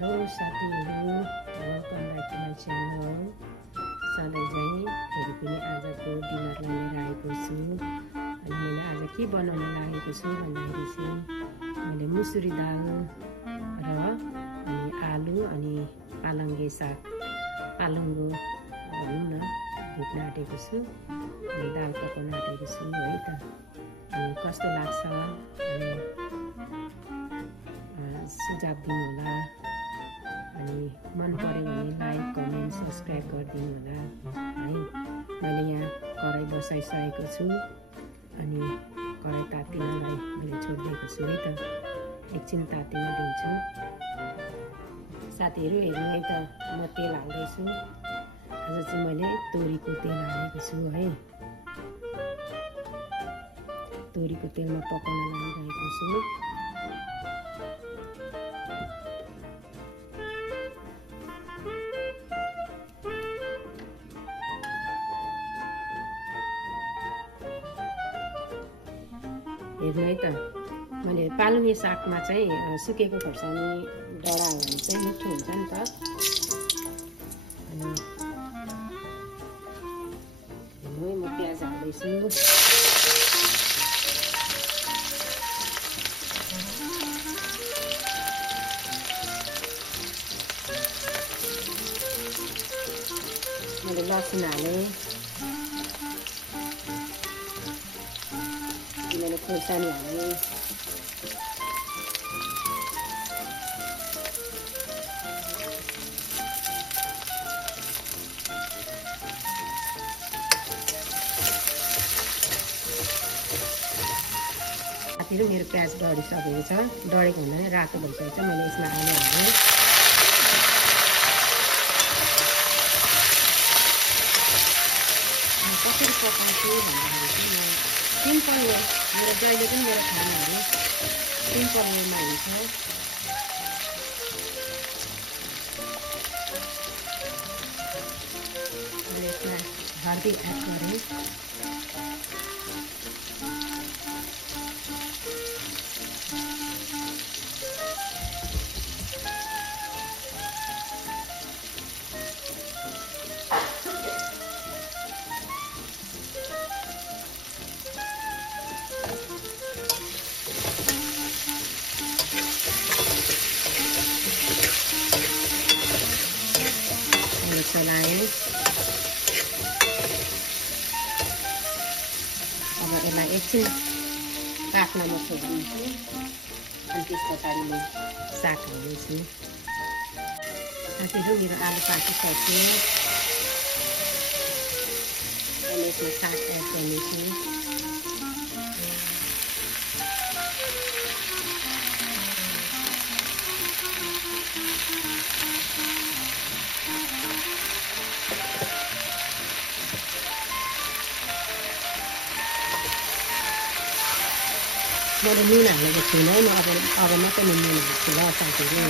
Hello साथीहरू, welcome back to my channel. सधैँ चाहिँ फेरि पनि आजको डिनरलाई लिएर आएको छु। अनि मैले आज के बनाउन लागेको छु भन्दाखेरि चाहिँ मैले मुसुरी दाल र अनि आलु अनि पालङ्गे साग पालङ्गो भनौँ न भुट्न आँटेको छु। अनि दाल पकाउन आँटेको छु है त। अनि कस्तो लाग्छ अनि सुझाव दिनु होला। अनि मन पर्यो भने लाइक कमेन्ट सब्सक्राइब गरिदिनु होला है। मैले यहाँ कराई बसाइसकेको छु अनि कराई तातिनलाई मैले छोडिदिएको छु है त। एकछिन तातिन दिन्छु। साथीहरू हेर्नु है त, म तेल हाल्दैछु। आज चाहिँ मैले तोरीको तेल हालेको छु है। तोरीको तेलमा पकाउन लागिरहेको छु। हेर्नु है त, मैले पालुङ्गे सागमा चाहिँ सुकेको खोर्सानी डढा हो भने चाहिँ मिठो हुन्छ नि त। अनि हेर्नु है, म प्याज हाल्दैछु। मैले लसुन हालेँ। मैले खोर्सानी हालेँ। साथीहरू, मेरो प्याज डढिसकेको छ। डढेको हुँदैन, रातो भइसकेको छ। मैले यसमा आलु हालेँ। कसरी पकाउँछु भन्दाखेरि चाहिँ सिम्पल वे, मेरो जहिले पनि मेरो खानाहरू सिम्पल वेमा हुन्छ। मैले यसमा हर्दी एड गरेँ। चलाएँ। अब यसलाई एकछिन पाक्नमा छोडिदिन्छु। अनि त्यस पछाडि म साग हाल्दैछु। साथीहरू, मेरो आलु पाकिसक्यो। अनि यसमा साग एड गर्नेछु। मैले नुन हालेको छुइनँ है। म अब मात्रै नुन हाल्छु ल साथीहरू।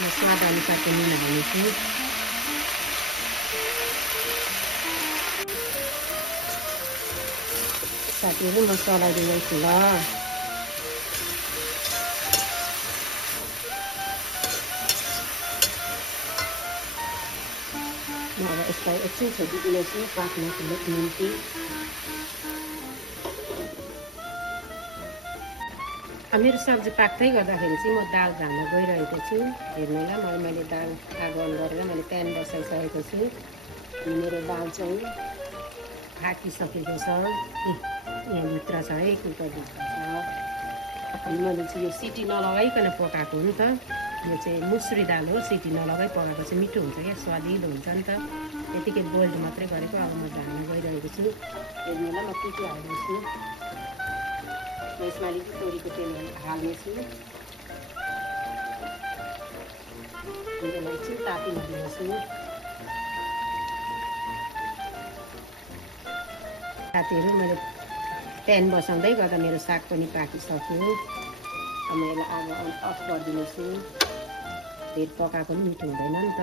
म स्वाद अनुसारको नुन हाल्नेछु। साथीहरू, म चलाइदिँदैछु ल। म अब यसलाई एकछिन छोडिदिनेछु पाक्नको निम्ति। मेरो सब्जी पाक्दै गर्दाखेरि चाहिँ म दाल झाल्न गइरहेको छु। हेर्नु होला, मैले दाल आगो अन गरेर मैले प्यान बसाइसकेको छु। अनि मेरो दाल चाहिँ पाकिसकेको छ। यहाँभित्र छ है, कुकरभित्र छ। अनि मैले चाहिँ यो सिटी नलगाइकन पकाएको हो नि त। यो चाहिँ मुसुरी दाल हो। सिटी नलगाइ पकाएको चाहिँ मिठो हुन्छ क्या, स्वादिलो हुन्छ नि त। यतिकै बोइल्ड मात्रै गरेको। अब म झाल्न गइरहेको छु। हेर्नु होला, म के हाल्दैछु। म यसमा अलिकति तोरीको तेल हाल्नेछु। यसलाई एकछिन तातिन दिनेछु। साथीहरू, मैले प्यान बसाउँदै गर्दा मेरो साग पनि पाकिसक्यो। अब म यसलाई आगो अफ गरिदिनेछु। धेर पकाएको पनि मिठो हुँदैन नि त।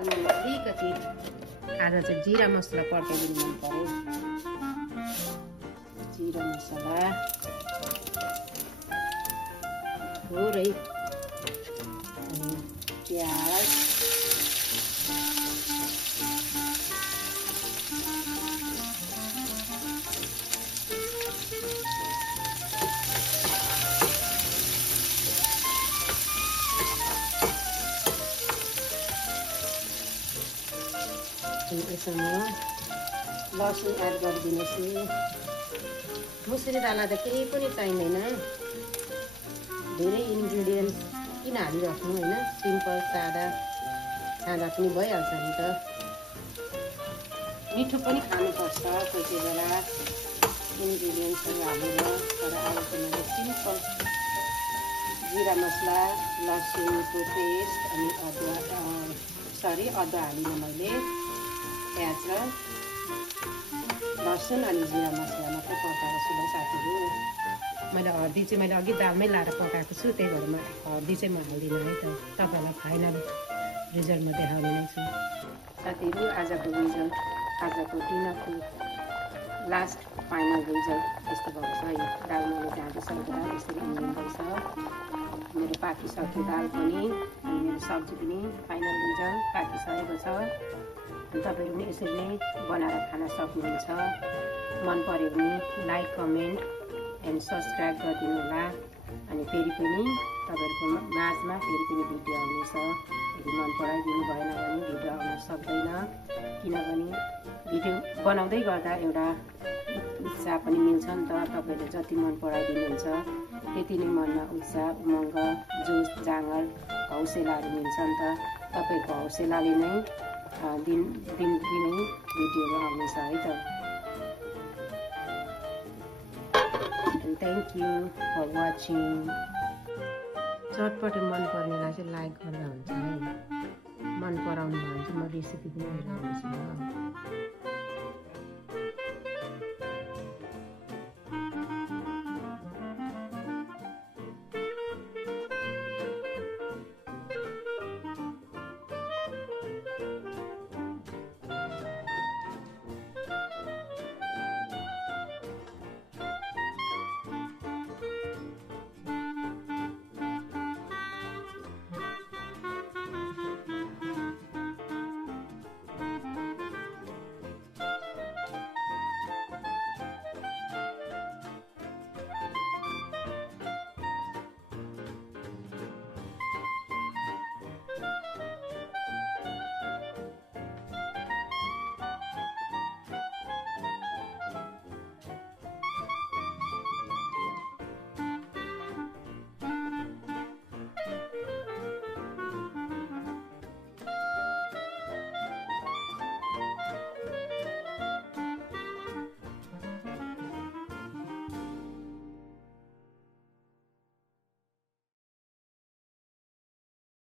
दालमा अलिकति आज चाहिँ जिरा मसला पड्काइदिनु मन पर्यो। जिरा मसला थोरै अनि प्याज यसमा लसुन एड गरिदिनुहोस्। मुसुरी दालमा त केही पनि चाहिँदैन, धेरै इन्ग्रिडियन्ट किन हालिराख्नु होइन, सिम्पल सादा खाँदा पनि भइहाल्छ नि त। मिठो पनि खानुपर्छ कोही कोही बेला इन्ग्रिडियन्ट्सहरू हालेर, तर आज चाहिँ मैले सिम्पल जिरा मसला, लसुनको पेस्ट अनि अदुवा हालिनँ मैले। प्याज र लसुन अनि जिरा मसला मात्रै पकाएको छु साथीहरू। मैले हर्दी चाहिँ मैले अघि दालमै लाएर पकाएको छु, त्यही भएर हर्दी चाहिँ म हाल्दिनँ है त। तपाईँहरूलाई फाइनल रिजल्टमा देखाउने नै छु साथीहरू। आजको डिनरको लास्ट फाइनल रिजल्ट यस्तो भएको छ। यो दाल मैले ढाँटी सक्दा यसरी उम्लिँदैछ। मेरो पाकिसक्यो दाल पनि अनि मेरो सब्जी पनि फाइनल रिजल्ट पाकिसकेको छ। तपाईँहरू पनि यसरी नै बनाएर खान सक्नुहुन्छ। मन पर्यो भने लाइक, कमेन्ट एन्ड सब्सक्राइब गरिदिनु होला। अनि फेरि पनि तपाईँहरूको माझमा फेरि पनि भिडियो आउनेछ। यदि मन पराइदिनु भएन भने भिडियो आउन सक्दैन, किनभने भिडियो बनाउँदै गर्दा एउटा उत्साह पनि मिल्छ नि त। तपाईँले जति मन पराइदिनुहुन्छ त्यति नै मनमा उत्साह, उमङ्ग, जोस, जाँगर, हौसलाहरू मिल्छ नि त। तपाईँको हौसलाले नै दिनै भिडियोहरू आउनेछ है त। Thank you for watching. चटपटे मन पर्नेलाई चाहिँ लाइक गर्दा हुन्छ है। मन पराउनु भयो भने चाहिँ म रेसिपी पनि लिएर आउँछु।